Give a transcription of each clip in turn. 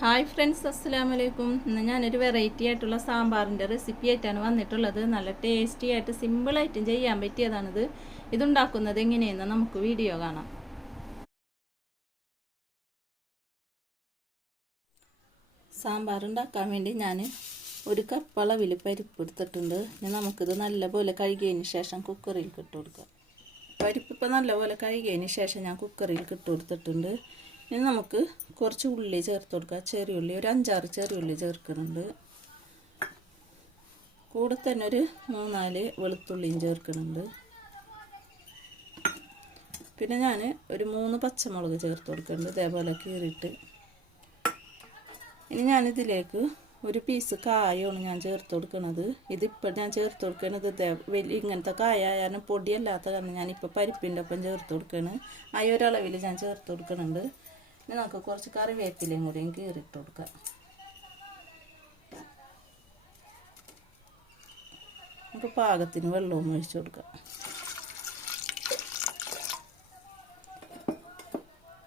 Hi friends, അസ്സലാമു അലൈക്കും. ഇന്ന് ഞാനൊരു വെറൈറ്റി ആയിട്ടുള്ള സാമ്പാറിൻ്റെ റെസിപ്പി ആയിട്ടാണ് വന്നിട്ടുള്ളത്. നല്ല ടേസ്റ്റി ആയിട്ട് സിമ്പിളായിട്ടും ചെയ്യാൻ പറ്റിയതാണിത്. ഇതുണ്ടാക്കുന്നത് എങ്ങനെയെന്ന് നമുക്ക് വീഡിയോ കാണാം. സാമ്പാർ ഉണ്ടാക്കാൻ വേണ്ടി ഞാൻ ഒരു കപ്പ് അളവിൽ പരിപ്പ് എടുത്തിട്ടുണ്ട്. ഇനി നമുക്കിത് നല്ലപോലെ കഴുകിയതിന് ശേഷം കുക്കറിൽ ഇട്ട് കൊടുക്കാം. പരിപ്പ് ഇപ്പോൾ നല്ലപോലെ കഴുകിയതിന് ശേഷം ഞാൻ കുക്കറിൽ ഇട്ട് കൊടുത്തിട്ടുണ്ട്. ഇനി നമുക്ക് കുറച്ച് ഉള്ളി ചേർത്ത് കൊടുക്കാം. ചെറിയ ഉള്ളി ഒരു 5-6 ചെറിയ ഉള്ളി ചേർക്കുന്നുണ്ട്. കൂടെ തന്നെ ഒരു 3-4 വെളുത്തുള്ളിയും ചേർക്കുന്നുണ്ട്. പിന്നെ ഞാൻ ഒരു 3 പച്ചമുളക് ചേർത്ത് കൊടുക്കുന്നുണ്ട്, ഇതേപോലെ കീറിയിട്ട്. ഇനി ഞാനിതിലേക്ക് ഒരു പീസ് കായമാണ് ഞാൻ ചേർത്ത് കൊടുക്കുന്നത്. ഇതിപ്പോൾ ഞാൻ ചേർത്ത് കൊടുക്കുന്നത് വലിയ ഇങ്ങനത്തെ കായ ആയാലും പൊടിയല്ലാത്ത കാരണം ഞാനിപ്പോൾ പരിപ്പിൻ്റെ ഒപ്പം ചേർത്ത് കൊടുക്കുകയാണ്. ആ ഒരളവിൽ ഞാൻ ചേർത്ത് കൊടുക്കുന്നുണ്ട്. ഇനി നമുക്ക് കുറച്ച് കറിവേപ്പിലയും കൂടിയും കീറിയിട്ട് കൊടുക്കാം. നമുക്ക് പാകത്തിന് വെള്ളവും ഒഴിച്ച് കൊടുക്കാം.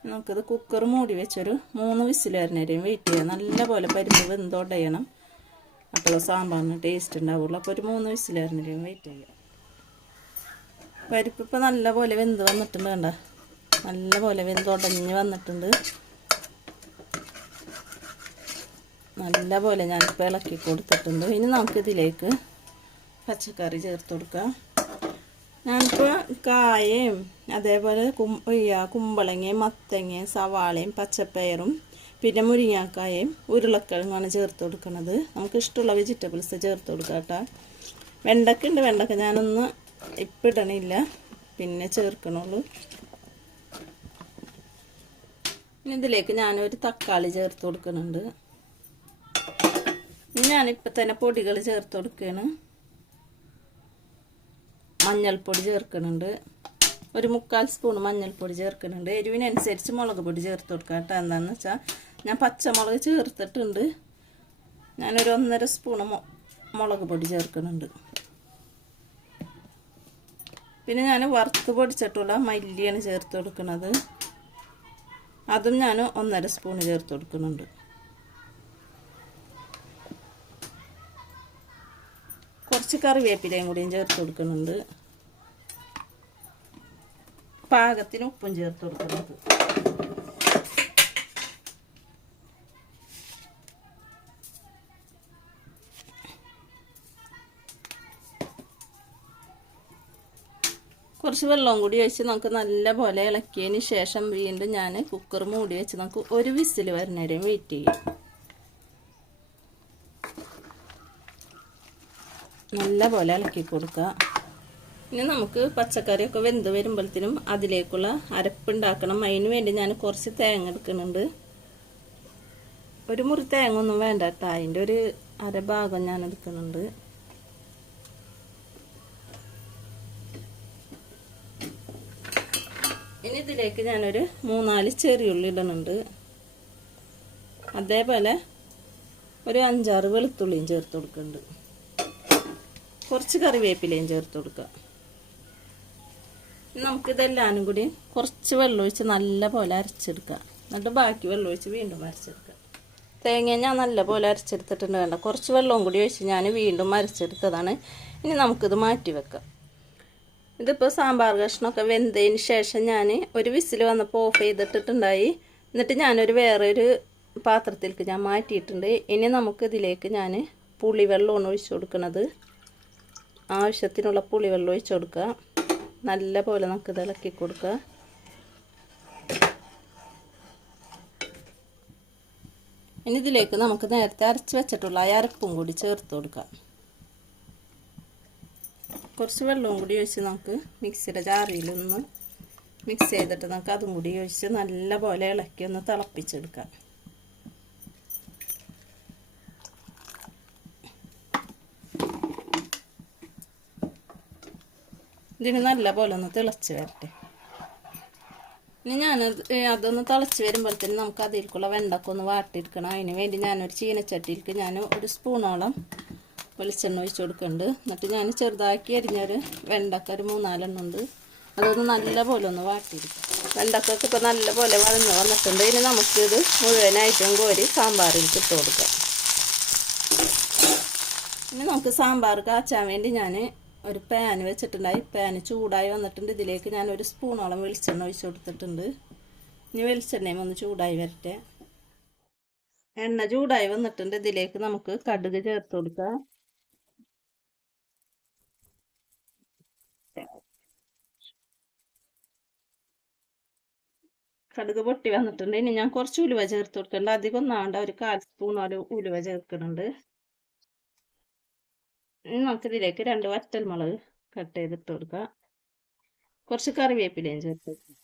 നമുക്കിത് കുക്കർ മൂടി വെച്ചൊരു 3 വിസിൽ വരുന്നവരെയും വെയിറ്റ് ചെയ്യാം. നല്ലപോലെ പരിപ്പ് വെന്തുടയണം, അപ്പോൾ സാമ്പാറിന് ടേസ്റ്റ് ഉണ്ടാവുള്ളൂ. അപ്പോൾ ഒരു 3 വിസിൽ വരുന്നവരെയും വെയിറ്റ് ചെയ്യാം. പരിപ്പ് ഇപ്പോൾ നല്ലപോലെ വെന്ത് വന്നിട്ടുണ്ട്. കണ്ട, നല്ലപോലെ വെന്തുടഞ്ഞ് വന്നിട്ടുണ്ട്. നല്ലപോലെ ഞാനിപ്പോൾ ഇളക്കി കൊടുത്തിട്ടുണ്ട്. ഇനി നമുക്കിതിലേക്ക് പച്ചക്കറി ചേർത്ത് കൊടുക്കാം. ഞാനിപ്പോൾ കായയും അതേപോലെ കുമ്പളങ്ങയും മത്തങ്ങയും സവാളയും പച്ചപ്പയറും പിന്നെ മുരിങ്ങാക്കായയും ഉരുളക്കിഴങ്ങാണ് ചേർത്ത് കൊടുക്കുന്നത്. നമുക്ക് ഇഷ്ടമുള്ള വെജിറ്റബിൾസ് ചേർത്ത് കൊടുക്കാം കേട്ടോ. വെണ്ടക്ക ഉണ്ട്, വെണ്ടക്ക ഞാനൊന്ന് ഇപ്പം ഇടണില്ല, പിന്നെ ചേർക്കണുള്ളൂ. ഇനി ഇതിലേക്ക് ഞാനൊരു തക്കാളി ചേർത്ത് കൊടുക്കുന്നുണ്ട്. ഇനി ഞാനിപ്പോൾ തന്നെ പൊടികൾ ചേർത്ത് കൊടുക്കുകയാണ്. മഞ്ഞൾപ്പൊടി ചേർക്കുന്നുണ്ട്, ഒരു 3/4 സ്പൂൺ മഞ്ഞൾപ്പൊടി ചേർക്കുന്നുണ്ട്. എരിവിനനുസരിച്ച് മുളക് പൊടി ചേർത്ത് കൊടുക്കാം കേട്ടോ. എന്താണെന്ന് വെച്ചാൽ ഞാൻ പച്ചമുളക് ചേർത്തിട്ടുണ്ട്. ഞാനൊരു 1.5 സ്പൂൺ മുളക് പൊടി ചേർക്കുന്നുണ്ട്. പിന്നെ ഞാൻ വറുത്ത് പൊടിച്ചിട്ടുള്ള മല്ലിയാണ് ചേർത്ത് കൊടുക്കുന്നത്. അതും ഞാൻ 1.5 സ്പൂൺ ചേർത്ത് കൊടുക്കുന്നുണ്ട്. കുറച്ച് കറിവേപ്പിലയും കൂടിയും ചേർത്ത് കൊടുക്കുന്നുണ്ട്. പാകത്തിന് ഉപ്പും ചേർത്ത് കൊടുക്കുന്നത്. കുറച്ച് വെള്ളവും കൂടി ഒഴിച്ച് നമുക്ക് നല്ലപോലെ ഇളക്കിയതിന് ശേഷം വീണ്ടും ഞാൻ കുക്കർ മൂടി വെച്ച് നമുക്ക് ഒരു വിസിൽ വരുന്നവരെയും വെയിറ്റ് ചെയ്യും. നല്ലപോലെ ഇളക്കി കൊടുക്കുക. ഇനി നമുക്ക് പച്ചക്കറിയൊക്കെ വെന്ത് വരുമ്പോഴത്തേനും അതിലേക്കുള്ള അരപ്പുണ്ടാക്കണം. അതിന് വേണ്ടി ഞാൻ കുറച്ച് തേങ്ങ എടുക്കുന്നുണ്ട്. ഒരു മുറി തേങ്ങ ഒന്നും വേണ്ട കേട്ടോ, അതിൻ്റെ ഒരു അരഭാഗം ഞാൻ എടുക്കുന്നുണ്ട്. ഇനി ഇതിലേക്ക് ഞാനൊരു 3-4 ചെറിയുള്ളി ഇടുന്നുണ്ട്. അതേപോലെ ഒരു 5-6 വെളുത്തുള്ളിയും ചേർത്ത് കൊടുക്കുന്നുണ്ട്. കുറച്ച് കറിവേപ്പിലയും ചേർത്ത് കൊടുക്കുക. നമുക്കിതെല്ലാനും കൂടി കുറച്ച് വെള്ളം ഒഴിച്ച് നല്ലപോലെ അരച്ചെടുക്കുക. എന്നിട്ട് ബാക്കി വെള്ളം ഒഴിച്ച് വീണ്ടും അരച്ചെടുക്കുക. തേങ്ങ ഞാൻ നല്ലപോലെ അരച്ചെടുത്തിട്ടുണ്ട്. വേണ്ട, കുറച്ച് വെള്ളവും കൂടി ഒഴിച്ച് ഞാൻ വീണ്ടും അരച്ചെടുത്തതാണ്. ഇനി നമുക്കിത് മാറ്റി വെക്കാം. ഇതിപ്പോൾ സാമ്പാർ കഷ്ണമൊക്കെ വെന്തതിന് ശേഷം ഞാൻ ഒരു വിസിൽ വന്നപ്പോൾ ഓഫ് ചെയ്തിട്ടുണ്ടായി. എന്നിട്ട് ഞാനൊരു വേറൊരു പാത്രത്തിലേക്ക് ഞാൻ മാറ്റിയിട്ടുണ്ട്. ഇനി നമുക്കിതിലേക്ക് ഞാൻ പുളിവെള്ളമാണ് ഒഴിച്ച് കൊടുക്കുന്നത്. ആവശ്യത്തിനുള്ള പുളിവെള്ളം ഒഴിച്ച് കൊടുക്കുക. നല്ല പോലെ നമുക്കിത് ഇളക്കി കൊടുക്കുക. ഇനി ഇതിലേക്ക് നമുക്ക് നേരത്തെ അരച്ച് വെച്ചിട്ടുള്ള ആ അരപ്പും കൂടി ചേർത്ത് കൊടുക്കാം. കുറച്ച് വെള്ളവും കൂടി ഒഴിച്ച് നമുക്ക് മിക്സിയുടെ ജാറിലൊന്ന് മിക്സ് ചെയ്തിട്ട് നമുക്ക് അതും കൂടി ഒഴിച്ച് നല്ല പോലെ ഇളക്കി ഒന്ന് തിളപ്പിച്ചെടുക്കാം. ഇതിന് നല്ല പോലെ ഒന്ന് തിളച്ച് വരട്ടെ. ഇനി അതൊന്ന് തിളച്ച് വരുമ്പോഴത്തേന് നമുക്ക് അതിലേക്കുള്ള വെണ്ടക്ക ഒന്ന് വാട്ടിയെടുക്കണം. അതിന് വേണ്ടി ഞാനൊരു ചീനച്ചട്ടിയിലേക്ക് ഞാൻ 1 സ്പൂണോളം വെളിച്ചെണ്ണ ഒഴിച്ച് കൊടുക്കുന്നുണ്ട്. എന്നിട്ട് ഞാൻ ചെറുതാക്കി അരിഞ്ഞൊരു വെണ്ടക്ക ഒരു 3-4 എണ്ണം ഉണ്ട്. അതൊന്ന് നല്ല പോലെ ഒന്ന് വാട്ടിയെടുക്കാം. വെണ്ടക്കൊക്കെ ഇപ്പോൾ നല്ല പോലെ വഴന്ന് വന്നിട്ടുണ്ട്. ഇനി നമുക്കിത് മുഴുവനായിട്ടും കോരി സാമ്പാറിൽ ഇട്ട് കൊടുക്കാം. ഇനി നമുക്ക് സാമ്പാർ കാച്ചാൻ വേണ്ടി ഞാൻ ഒരു പാൻ വെച്ചിട്ടുണ്ടായി. പാൻ ചൂടായി വന്നിട്ടുണ്ട്. ഇതിലേക്ക് ഞാൻ ഒരു സ്പൂണോളം വെളിച്ചെണ്ണ ഒഴിച്ച് കൊടുത്തിട്ടുണ്ട്. ഇനി വെളിച്ചെണ്ണയും ഒന്ന് ചൂടായി വരട്ടെ. എണ്ണ ചൂടായി വന്നിട്ടുണ്ട്. ഇതിലേക്ക് നമുക്ക് കടുക് ചേർത്ത് കൊടുക്കാം. കടുക് പൊട്ടി വന്നിട്ടുണ്ട്. ഇനി ഞാൻ കുറച്ച് ഉലുവ ചേർത്ത് കൊടുക്കുന്നുണ്ട്. അധികം ഒന്നാണ്ട് ഒരു 1/4 സ്പൂണോളം ഉലുവ ചേർക്കുന്നുണ്ട്. ഇനി നമുക്കിതിലേക്ക് 2 വറ്റൽമുളക് കട്ട് ചെയ്തിട്ട് കൊടുക്കാം. കുറച്ച് കറിവേപ്പിലയും ചേർത്ത് കൊടുക്കാം.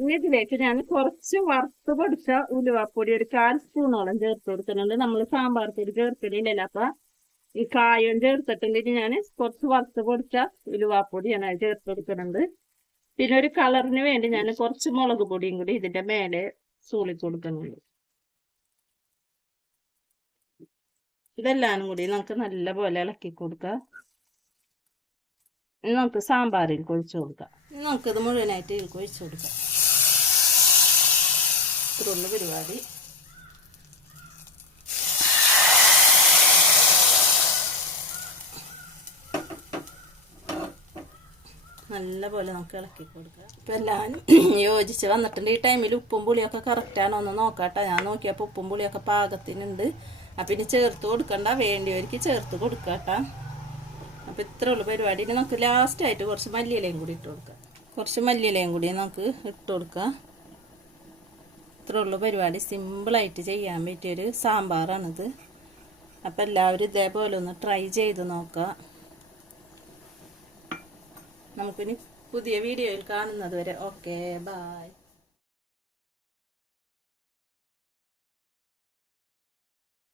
ഇനി ഇതിലേക്ക് ഞാൻ കുറച്ച് വറുത്ത് പൊടിച്ച ഉലുവാപ്പൊടി ഒരു 1/4 സ്പൂണോളം ചേർത്ത് കൊടുക്കുന്നുണ്ട്. നമ്മൾ സാമ്പാർ പൊടി ചേർക്കലില്ലല്ലോ, അപ്പൊ ഈ കായം ചേർത്തിട്ടുണ്ടെങ്കിൽ ഞാൻ കുറച്ച് വറുത്ത് പൊടിച്ച ഉലുവാപ്പൊടിയാണ് ചേർത്ത് കൊടുക്കുന്നുണ്ട്. പിന്നെ ഒരു കളറിന് വേണ്ടി ഞാൻ കുറച്ച് മുളക് പൊടിയും കൂടി ഇതിന്റെ മേലെ സൂളി കൊടുക്കുന്നുണ്ട്. ഇതെല്ലാം കൂടി നമുക്ക് നല്ല പോലെ ഇളക്കി കൊടുക്കാം. ഇനി നമുക്ക് സാമ്പാറിൽ കൊഴിച്ചു കൊടുക്കാം. ഇനി നമുക്കിത് മുഴുവനായിട്ട് ഇതിൽ കൊഴിച്ചു കൊടുക്കാം. ഇത്രയുള്ള പരിപാടി. നല്ല പോലെ നമുക്ക് ഇളക്കി കൊടുക്കാം. ഇപ്പം എല്ലാം യോജിച്ച് വന്നിട്ടുണ്ട്. ഈ ടൈമിൽ ഉപ്പും പുളിയൊക്കെ കറക്റ്റാണോ എന്ന് നോക്കാട്ടോ. ഞാൻ നോക്കിയപ്പോൾ ഉപ്പും പുളിയൊക്കെ പാകത്തിനുണ്ട്. അപ്പം ഇനി ചേർത്ത് കൊടുക്കണ്ട, വേണ്ടിയവർക്ക് ചേർത്ത് കൊടുക്കാട്ടോ. അപ്പം ഇത്രേ ഉള്ളൂ പരിപാടി. ഇനി നമുക്ക് ലാസ്റ്റായിട്ട് കുറച്ച് മല്ലിയിലയും കൂടി ഇട്ട് കൊടുക്കാം. കുറച്ച് മല്ലിയിലയും കൂടി നമുക്ക് ഇട്ട് കൊടുക്കാം. ഇത്രേ ഉള്ളൂ പരിപാടി. സിമ്പിളായിട്ട് ചെയ്യാൻ പറ്റിയൊരു സാമ്പാറാണിത്. അപ്പം എല്ലാവരും ഇതേപോലെ ഒന്ന് ട്രൈ ചെയ്ത് നോക്കുക. നമുക്കിനി പുതിയ വീഡിയോയിൽ കാണുന്നത് വരെ ഓക്കെ, ബൈ.